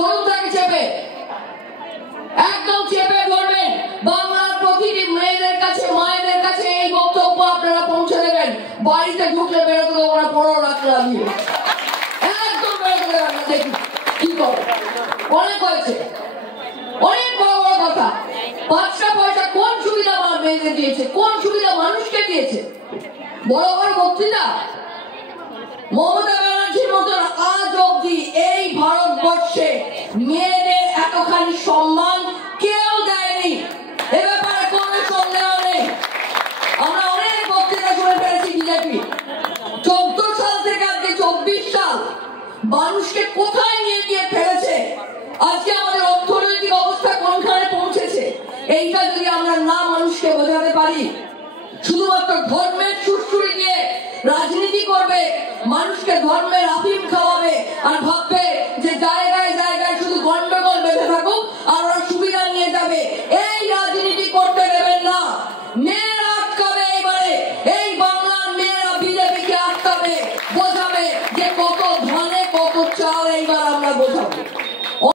ধরুন তাকে চেপে, একদম চেপে ধরবেন। বাংলার প্রতিটি মেয়েদের কাছে, মায়েদের কাছে এই বক্তব্য আপনারা পৌঁছে দেবেন। বাড়িতে ঢুকলে বেরোতে দেবো না 15 লাখ লাগিয়ে, একদম বেরোতে দেবেন না। দেখি কি করে। অনেক হয়েছে, অনেক বড় বড় কথা। 5টা পয়সা কোন সুবিধা মেয়েদের দিয়েছে, কোন সুবিধা মানুষকে দিয়েছে? বড় বড় বক্তৃতা। মমতা ব্যানার্জির মতন আজ অব্দি এই ভারতবর্ষে মেয়েদের এতখানি সম্মান কেউ দেয়নি, এ ব্যাপারে কোনো সন্দেহ নেই। আমরা অনেক বক্তৃতা শুনে ফেলেছি বিজেপি। 14 সাল থেকে আজকে 24 সাল মানুষকে কোথায় নিয়ে গিয়ে ফেলেছে। আজকে আমাদের অর্থনৈতিক অবস্থা কোনখানে পৌঁছেছে, এইটা যদি আমরা না মানুষকে বোঝাতে পারি, শুধুমাত্র ধর্মের সুরসুরি দিয়ে রাজনীতি করবে, মানুষকে ধর্মের আফিম খাওয়াবে আর ভাববে যে জায়গায় জায়গায় শুধু গন্ডগোল বেঁধে থাকুক আর ওরা সুবিধা নিয়ে যাবে, এই রাজনীতি করতে দেবেন না। মেয়েরা আটকাবে, এবারে এই বাংলার মেয়েরা বিজেপিকে আটকাবে, বোঝাবে যে কত